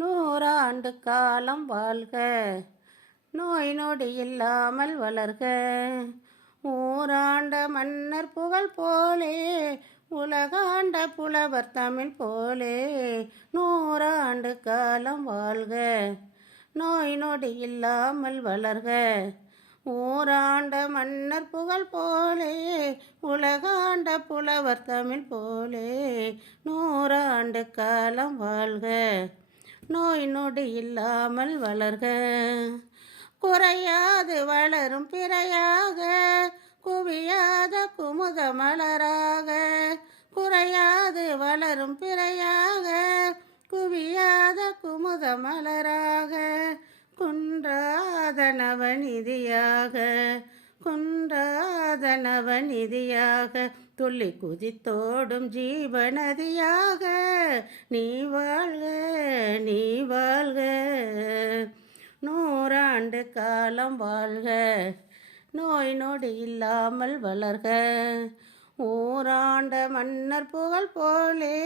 நூறாண்டு காலம் வாழ்க. நோய் நொடி இல்லாமல் வளர்க. ஊராண்ட மன்னர் புகழ் போலே உலகாண்ட புலவர் தமிழ் போலே நூறாண்டு காலம் வாழ்க. நோய் நொடி இல்லாமல் வளர்க. ஊராண்ட மன்னர் புகழ் போலே உலகாண்ட புலவர் தமிழ் போலே நூறாண்டு காலம் வாழ்க. நோய் நொடி இல்லாமல் வளர்க. குறையாது வளரும் பிறையாக குவியாத குமுத மலராக. குறையாது வளரும் பிறையாக குவியாத குமுத மலராக. குன்றாத நவநிதியாக குன்றாத நவநிதியாக துள்ளி குதித்தோடும் ஜீவநதியாக நீ வாழ்க நீ வாழ்க. நூறாண்டு காலம் வாழ்க நோய் நொடி இல்லாமல் வளர்க. ஊராண்ட மன்னர் புகழ் போலே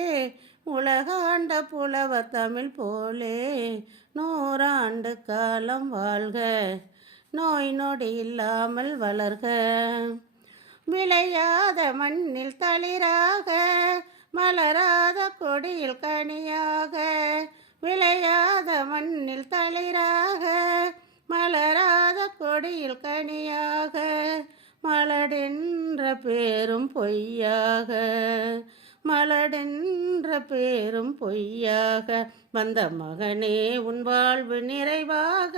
உலகாண்ட புலவர் தமிழ் போலே நூறாண்டு காலம் வாழ்க. நோய் நொடி இல்லாமல் வளர்க. விளையாத மண்ணில் தளிராக மலராத கொடியில் கனியாக. விளையாத மண்ணில் தளிராக மலராத கொடியில் கனியாக. மலடென்ற பேரும் பொய்யாக. மலடென்ற பேரும் பொய்யாக வந்த மகனே உன் வாழ்வு நிறைவாக.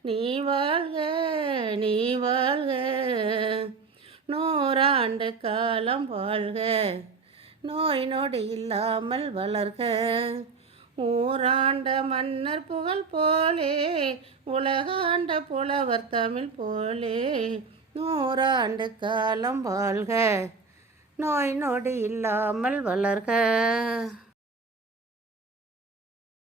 நீ வாழ்க நீ வாழ்க. நூறாண்டு காலம் வாழ்க நோய் நொடி இல்லாமல் வளர்க. ஊராண்ட மன்னர் புகழ் போலே உலகாண்ட புலவர் தமிழ் போலே நூறாண்டு காலம் வாழ்க. நோய் நொடி இல்லாமல் வளர்க.